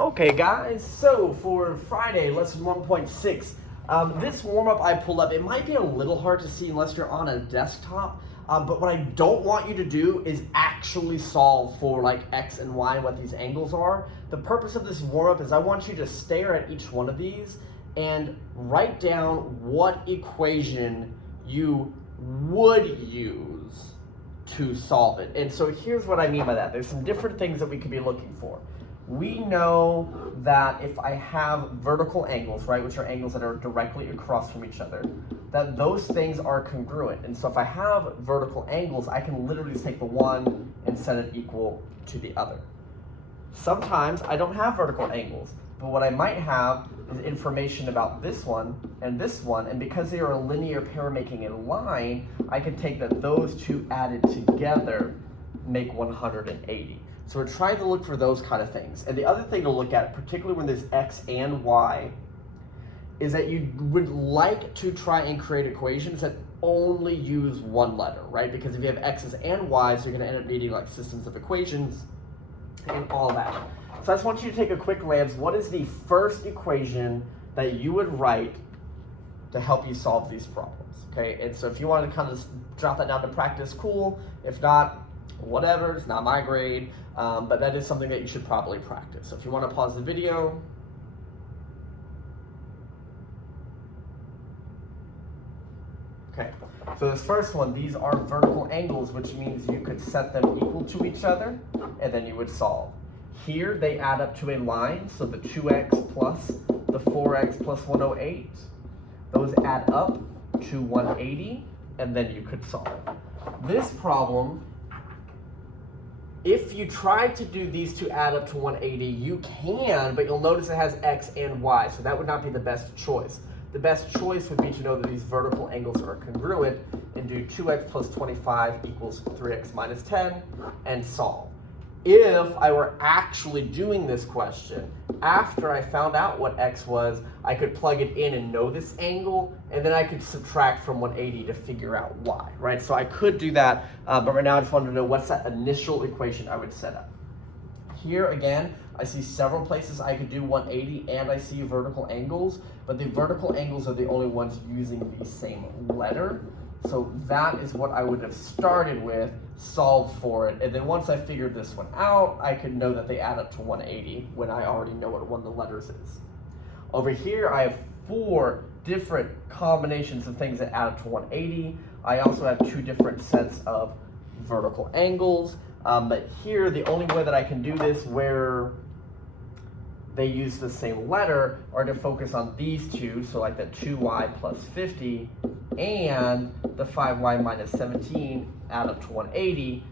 Okay guys, so for Friday, lesson 1.6, this warm-up I pulled up, it might be a little hard to see unless you're on a desktop, but what I don't want you to do is actually solve for like X and Y and what these angles are. The purpose of this warm-up is I want you to stare at each one of these and write down what equation you would use to solve it. And so here's what I mean by that. There's some different things that we could be looking for. We know that if I have vertical angles, right, which are angles that are directly across from each other, that those things are congruent. And so if I have vertical angles, I can literally just take the one and set it equal to the other. Sometimes I don't have vertical angles, but what I might have is information about this one, and because they are a linear pair making a line, I can take that those two added together make 180. So we're trying to look for those kind of things. And the other thing to look at, particularly when there's X and Y, is that you would like to try and create equations that only use one letter, right? Because if you have X's and Y's, you're gonna end up needing like systems of equations and all that. So I just want you to take a quick glance. What is the first equation that you would write to help you solve these problems, okay? And so if you want to kind of drop that down to practice, cool. If not, whatever, it's not my grade, but that is something that you should probably practice. So if you want to pause the video. Okay, so this first one, these are vertical angles, which means you could set them equal to each other, and then you would solve. Here, they add up to a line, so the 2x plus the 4x plus 108, those add up to 180, and then you could solve. This problem, if you try to do these two add up to 180, you can, but you'll notice it has X and Y, so that would not be the best choice. The best choice would be to know that these vertical angles are congruent and do 2x plus 25 equals 3x minus 10 and solve. If I were actually doing this question, after I found out what X was, I could plug it in and know this angle, and then I could subtract from 180 to figure out Y, right? So I could do that, but right now I just wanted to know what's that initial equation I would set up. Here again, I see several places I could do 180 and I see vertical angles, but the vertical angles are the only ones using the same letter. So that is what I would have started with, solved for it, and then once I figured this one out, I could know that they add up to 180 when I already know what one of the letters is. Over here, I have 4 different combinations of things that add up to 180. I also have 2 different sets of vertical angles, but here, the only way that I can do this where they use the same letter are to focus on these two, so like the 2y plus 50 and the 5y minus 17 add up to 180.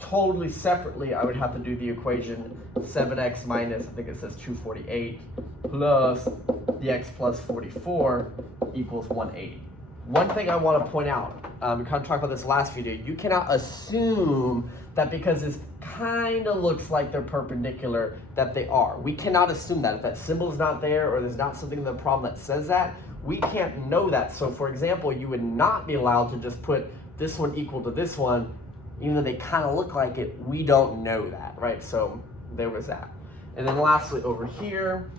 Totally separately, I would have to do the equation 7x minus, I think it says 248, plus the x plus 44 equals 180. One thing I want to point out, we kind of talked about this last video, you cannot assume that because this kind of looks like they're perpendicular that they are. We cannot assume that. If that symbol is not there or there's not something in the problem that says that, we can't know that. So for example, you would not be allowed to just put this one equal to this one, even though they kind of look like it. We don't know that, right? So there was that. And then lastly over here,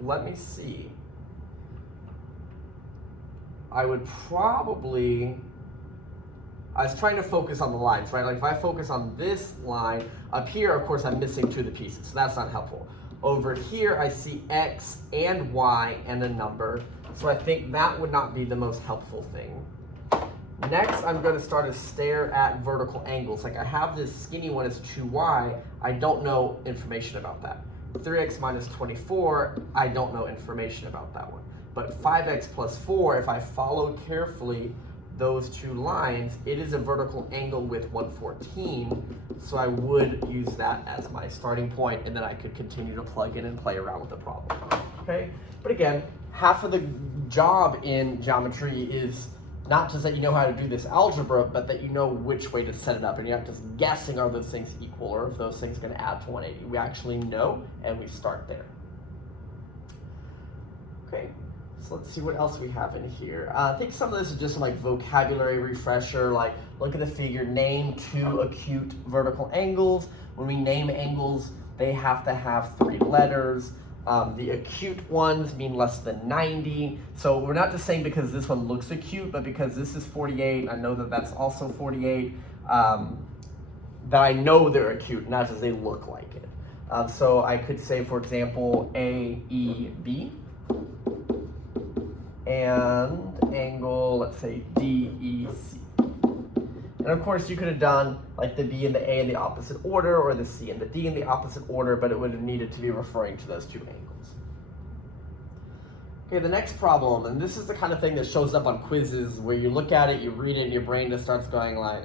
let me see. I would probably, I was trying to focus on the lines, right? Like if I focus on this line, up here, of course, I'm missing 2 of the pieces, so that's not helpful. Over here, I see X and Y and a number, so I think that would not be the most helpful thing. Next, I'm going to start to stare at vertical angles. Like I have this skinny one as 2y, I don't know information about that. 3x minus 24, I don't know information about that one. But 5x plus 4, if I follow carefully those 2 lines, it is a vertical angle with 114, so I would use that as my starting point, and then I could continue to plug in and play around with the problem, okay? But again, half of the job in geometry is not just that you know how to do this algebra, but that you know which way to set it up, and you're not just guessing are those things equal or if those things are going to add to 180. We actually know, and we start there. Okay. So let's see what else we have in here. I think some of this is just some like vocabulary refresher, like look at the figure, name two acute vertical angles. When we name angles, they have to have 3 letters. The acute ones mean less than 90. So we're not just saying because this one looks acute, but because this is 48, I know that that's also 48, that I know they're acute, not just they look like it. So I could say, for example, AEB. And angle, let's say DEC. And of course you could have done like the B and the A in the opposite order, or the C and the D in the opposite order, but it would have needed to be referring to those 2 angles. Okay, the next problem, and this is the kind of thing that shows up on quizzes where you look at it, you read it, and your brain just starts going like,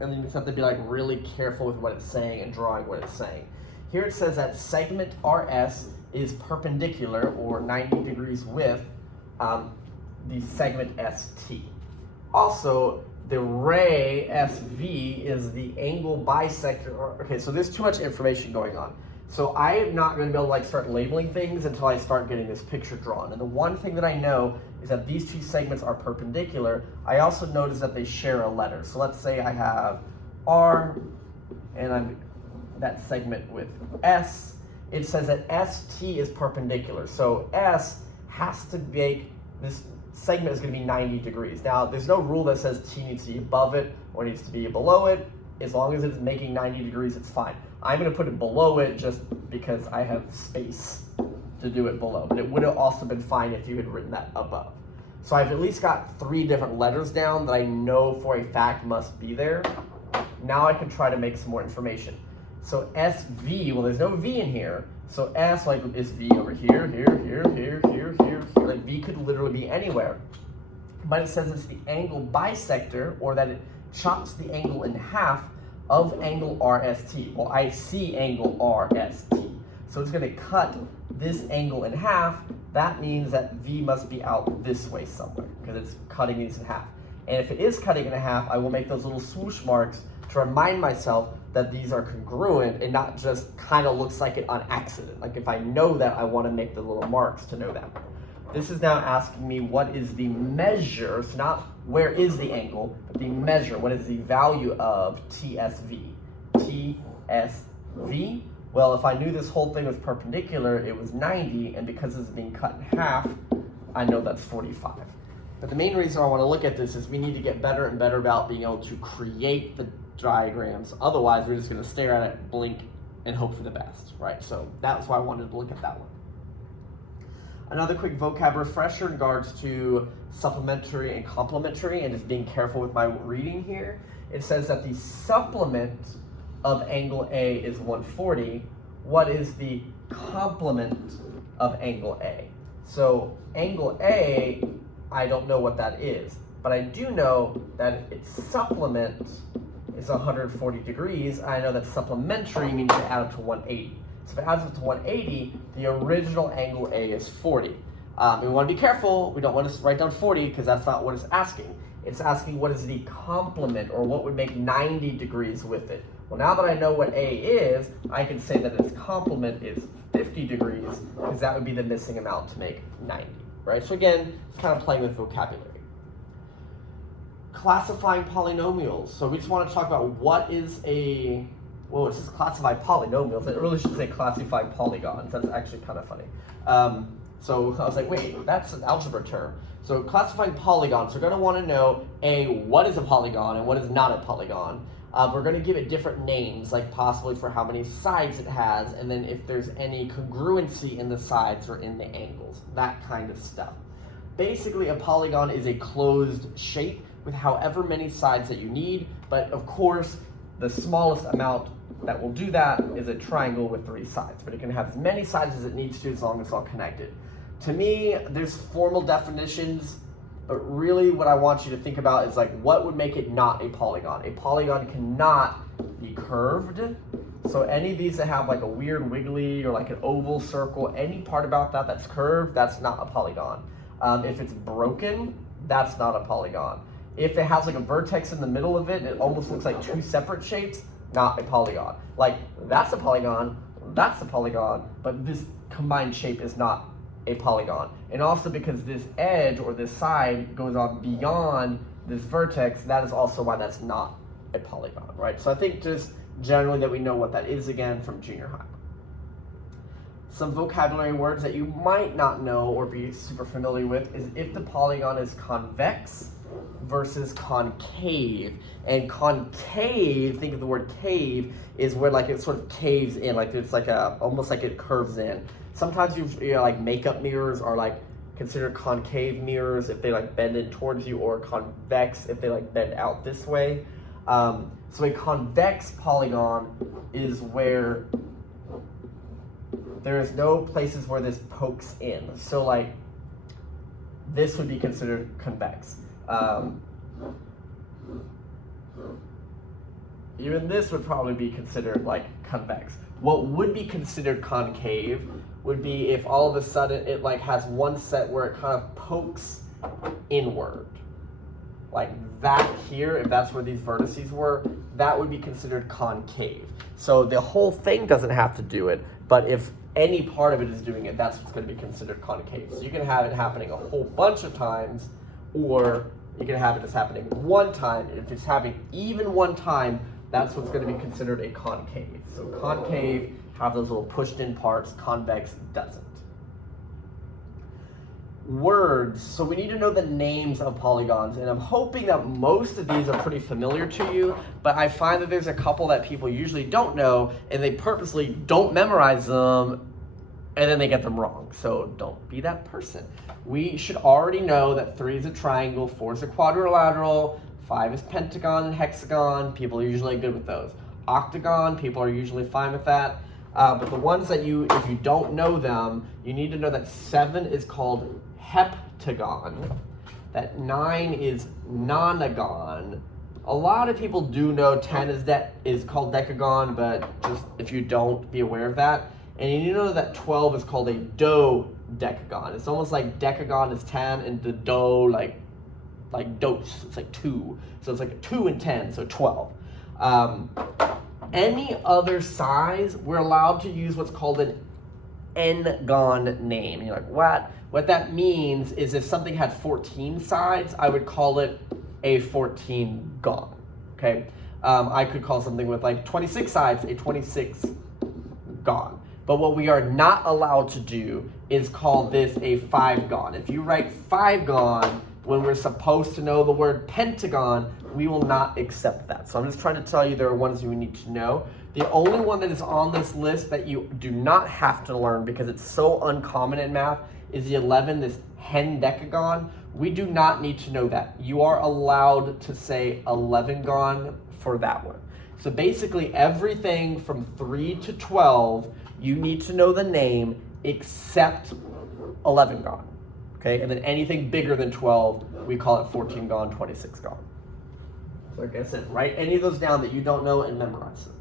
and then you just have to be like really careful with what it's saying and drawing what it's saying. Here it says that segment RS is perpendicular, or 90 degrees with, the segment ST. Also, the ray SV is the angle bisector. Okay, so there's too much information going on. So I am not going to be able to like start labeling things until I start getting this picture drawn. And the one thing that I know is that these 2 segments are perpendicular. I also notice that they share a letter. So let's say I have R, and I'm that segment with S. It says that ST is perpendicular. So S has to make, this segment is going to be 90 degrees. Now, there's no rule that says T needs to be above it or needs to be below it. As long as it's making 90 degrees, it's fine. I'm going to put it below it just because I have space to do it below. But it would have also been fine if you had written that above. So I've at least got 3 different letters down that I know for a fact must be there. Now I can try to make some more information. So SV, well, there's no V in here. So S like is V over here, here. Like V could literally be anywhere. But it says it's the angle bisector, or that it chops the angle in half of angle RST. Well, I see angle RST. So it's going to cut this angle in half. That means that V must be out this way somewhere, because it's cutting these in half. And if it is cutting in half, I will make those little swoosh marks to remind myself that these are congruent and not just kind of looks like it on accident. Like if I know that, I want to make the little marks to know that. This is now asking me what is the measure, so not where is the angle, but the measure. What is the value of TSV? TSV? Well, if I knew this whole thing was perpendicular, it was 90, and because it's being cut in half, I know that's 45. But the main reason I want to look at this is we need to get better and better about being able to create the diagrams. Otherwise, we're just going to stare at it, blink, and hope for the best, right? So that's why I wanted to look at that one. Another quick vocab refresher in regards to supplementary and complementary, and just being careful with my reading here. It says that the supplement of angle A is 140. What is the complement of angle A? So angle A, I don't know what that is, but I do know that its supplement is 140 degrees. I know that supplementary means to add up to 180. So if it adds up to 180, the original angle A is 40. We want to be careful. We don't want to write down 40 because that's not what it's asking. It's asking what is the complement, or what would make 90 degrees with it. Well, now that I know what A is, I can say that its complement is 50 degrees, because that would be the missing amount to make 90, right? So again, it's kind of playing with vocabulary. Classifying polynomials. So we just want to talk about what is a, well, it says classify polynomials. It really should say classify polygons. That's actually kind of funny. So I was like, wait, that's an algebra term. So classifying polygons, we're going to want to know, A, what is a polygon and what is not a polygon. We're going to give it different names, like possibly for how many sides it has, and then if there's any congruency in the sides or in the angles, that kind of stuff. Basically, a polygon is a closed shape with however many sides that you need, but of course, the smallest amount that will do that is a triangle with 3 sides, but it can have as many sides as it needs to as long as it's all connected. To me, there's formal definitions, but really what I want you to think about is like, what would make it not a polygon? A polygon cannot be curved. So any of these that have like a weird wiggly or like an oval circle, any part about that that's curved, that's not a polygon. If it's broken, that's not a polygon. If it has like a vertex in the middle of it, it almost looks like 2 separate shapes, not a polygon. Like, that's a polygon, but this combined shape is not a polygon. And also because this edge or this side goes on beyond this vertex, that is also why that's not a polygon, right? So I think just generally that we know what that is again from junior high. Some vocabulary words that you might not know or be super familiar with is if the polygon is convex versus concave. And concave, think of the word cave, is where like it sort of caves in, like it's like almost like it curves in. Sometimes you know, like makeup mirrors are like considered concave mirrors if they like bend in towards you, or convex if they like bend out this way. So a convex polygon is where there is no places where this pokes in. So like this would be considered convex. Even this would probably be considered like convex. What would be considered concave would be if all of a sudden it like has one set where it kind of pokes inward. Like that here, if that's where these vertices were, that would be considered concave. So the whole thing doesn't have to do it, but if any part of it is doing it, that's what's going to be considered concave. So you can have it happening a whole bunch of times, or you can have it as happening one time. If it's happening even one time, that's what's going to be considered a concave. So concave have those little pushed in parts, convex doesn't. Words, so we need to know the names of polygons, and I'm hoping that most of these are pretty familiar to you, but I find that there's a couple that people usually don't know, and they purposely don't memorize them, and then they get them wrong. So don't be that person. We should already know that 3 is a triangle, 4 is a quadrilateral, 5 is pentagon and hexagon. People are usually good with those. Octagon, people are usually fine with that. But the ones that if you don't know them, you need to know that 7 is called heptagon, that 9 is nonagon. A lot of people do know 10 is called decagon, but just if you don't, be aware of that. And you need to know that 12 is called a dodecagon. It's almost like decagon is 10 and the do like dose, it's like 2. So it's like 2 and 10, so 12. Any other size, we're allowed to use what's called an n-gon name. And you're like, what? What that means is if something had 14 sides, I would call it a 14-gon, okay? I could call something with like 26 sides a 26-gon. But what we are not allowed to do is call this a 5-gon. If you write 5-gon when we're supposed to know the word pentagon, we will not accept that. So I'm just trying to tell you there are ones you need to know. The only one that is on this list that you do not have to learn because it's so uncommon in math is the 11, this hendecagon. We do not need to know that. You are allowed to say 11-gon for that one. So basically everything from 3 to 12, you need to know the name except 11-gon. Okay, and then anything bigger than 12, we call it 14-gon, 26-gon. So like I said, write any of those down that you don't know and memorize them.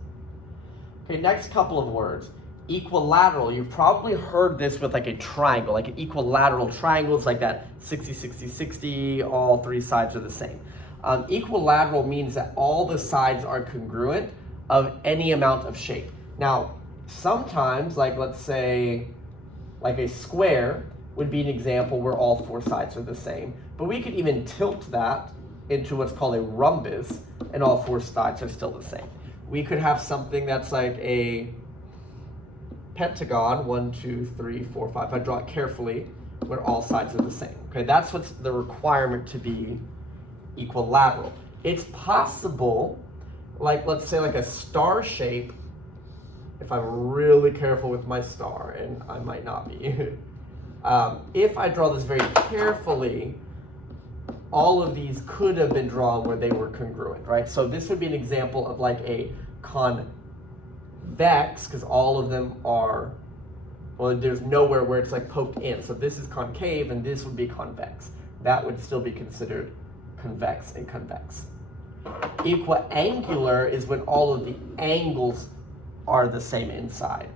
Okay, next couple of words. Equilateral, you've probably heard this with like a triangle, like an equilateral triangle. It's like that 60, 60, 60, all 3 sides are the same. Equilateral means that all the sides are congruent of any amount of shape. Now, sometimes, like let's say, like a square would be an example where all 4 sides are the same. But we could even tilt that into what's called a rhombus, and all 4 sides are still the same. We could have something that's like a pentagon, 1, 2, 3, 4, 5. If I draw it carefully, where all sides are the same. Okay, that's what's the requirement to be equilateral. It's possible, like let's say like a star shape, if I'm really careful with my star, and I might not be. If I draw this very carefully, all of these could have been drawn where they were congruent, right? So this would be an example of like a convex, because all of them are, well, there's nowhere where it's like poked in. So this is concave, and this would be convex. That would still be considered convex and convex. Equiangular is when all of the angles are the same inside.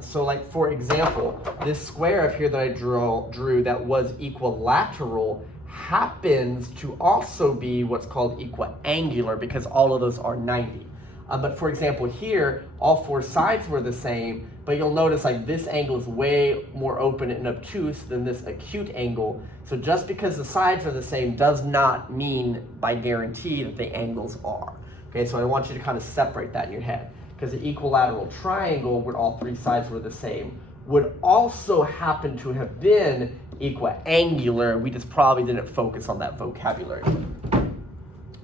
So like for example, this square up here that I drew that was equilateral happens to also be what's called equiangular because all of those are 90. But for example, here, all four sides were the same, but you'll notice like this angle is way more open and obtuse than this acute angle. So just because the sides are the same does not mean by guarantee that the angles are. Okay, so I want you to kind of separate that in your head, because the equilateral triangle, where all three sides were the same, would also happen to have been equiangular. We just probably didn't focus on that vocabulary.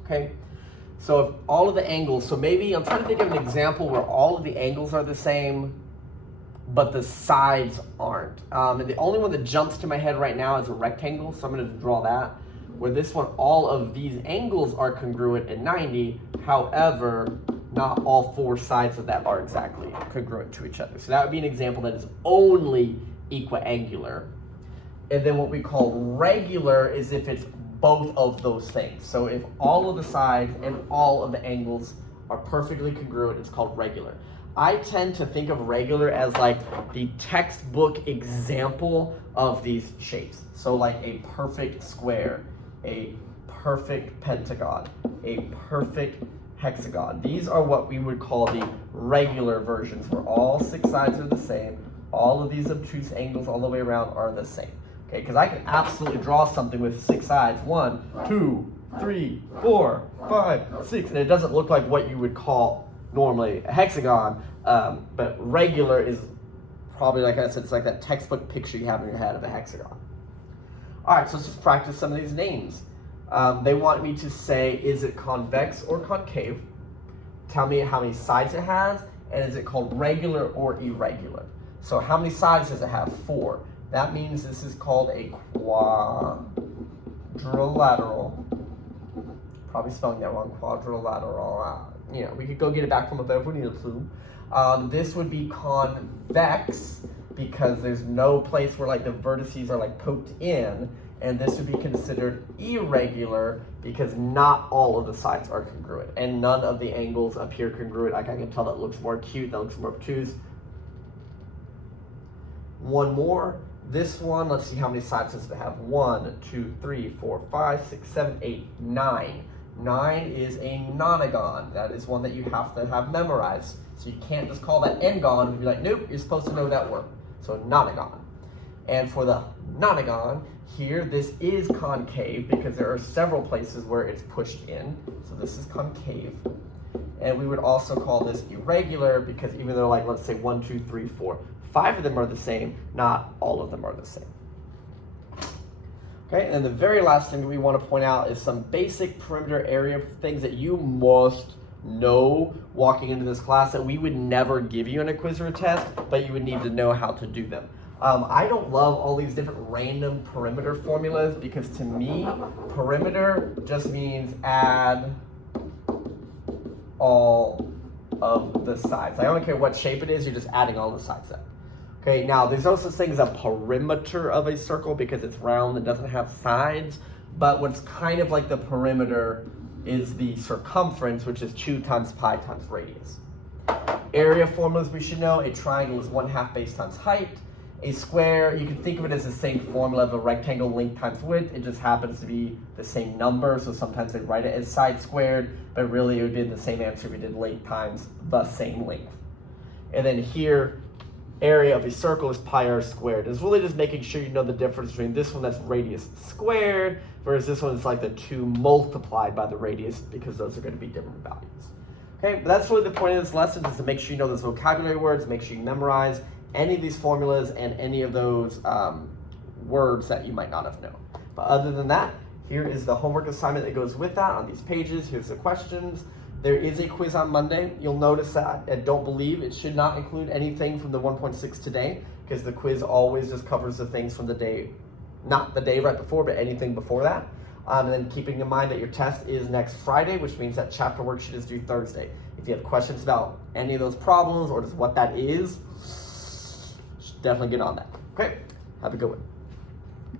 Okay, so if all of the angles, so maybe I'm trying to think of an example where all of the angles are the same, but the sides aren't. And the only one that jumps to my head right now is a rectangle, so I'm going to draw that. Where this one, all of these angles are congruent at 90, however, not all four sides of that are exactly congruent to each other. So that would be an example that is only equiangular. And then what we call regular is if it's both of those things. So if all of the sides and all of the angles are perfectly congruent, it's called regular. I tend to think of regular as like the textbook example of these shapes. So like a perfect square, a perfect pentagon, a perfect hexagon. These are what we would call the regular versions, where all six sides are the same, all of these obtuse angles all the way around are the same. Okay, because I can absolutely draw something with six sides, 1, 2, 3, 4, 5, 6, and it doesn't look like what you would call normally a hexagon, but regular is probably, like I said, it's like that textbook picture you have in your head of a hexagon. All right, so let's just practice some of these names. They want me to say, is it convex or concave? Tell me how many sides it has, and is it called regular or irregular? So how many sides does it have? 4. That means this is called a quadrilateral. Probably spelling that wrong, quadrilateral. You know, we could go get it back from above if we needed to. This would be convex because there's no place where like the vertices are like poked in, and this would be considered irregular because not all of the sides are congruent and none of the angles appear congruent. Like I can tell that looks more acute, that looks more obtuse. One more. This one, let's see how many sides does it have. 1, 2, 3, 4, 5, 6, 7, 8, 9. 9 is a nonagon. That is one that you have to have memorized. So you can't just call that n-gon and be like, nope, you're supposed to know that word. So nonagon. And for the nonagon, here this is concave because there are several places where it's pushed in. So this is concave. And we would also call this irregular because even though, like, let's say 1, 2, 3, 4, 5 of them are the same, not all of them are the same. Okay, and the very last thing that we want to point out is some basic perimeter area things that you must know walking into this class that we would never give you in a quiz or a test, but you would need to know how to do them. I don't love all these different random perimeter formulas because to me, perimeter just means add all of the sides. I don't care what shape it is, you're just adding all the sides up. Okay, now there's no such thing as a perimeter of a circle because it's round and doesn't have sides, but what's kind of like the perimeter is the circumference, which is 2 times pi times radius. Area formulas we should know: a triangle is 1/2 base times height. A square, you can think of it as the same formula of a rectangle, length times width. It just happens to be the same number, so sometimes they write it as side squared, but really it would be the same answer if we did length times the same length. And then here, area of a circle is pi r squared. It's really just making sure you know the difference between this one that's radius squared, whereas this one is like the 2 multiplied by the radius because those are going to be different values. Okay, but that's really the point of this lesson, is to make sure you know those vocabulary words, make sure you memorize any of these formulas and any of those words that you might not have known. But other than that, here is the homework assignment that goes with that on these pages. Here's the questions. There is a quiz on Monday. You'll notice that I don't believe it should not include anything from the 1.6 today, because the quiz always just covers the things from the day, not the day right before, but anything before that. And then keeping in mind that your test is next Friday, which means that chapter worksheet is due Thursday. If you have questions about any of those problems or just what that is, definitely get on that. Okay, have a good one.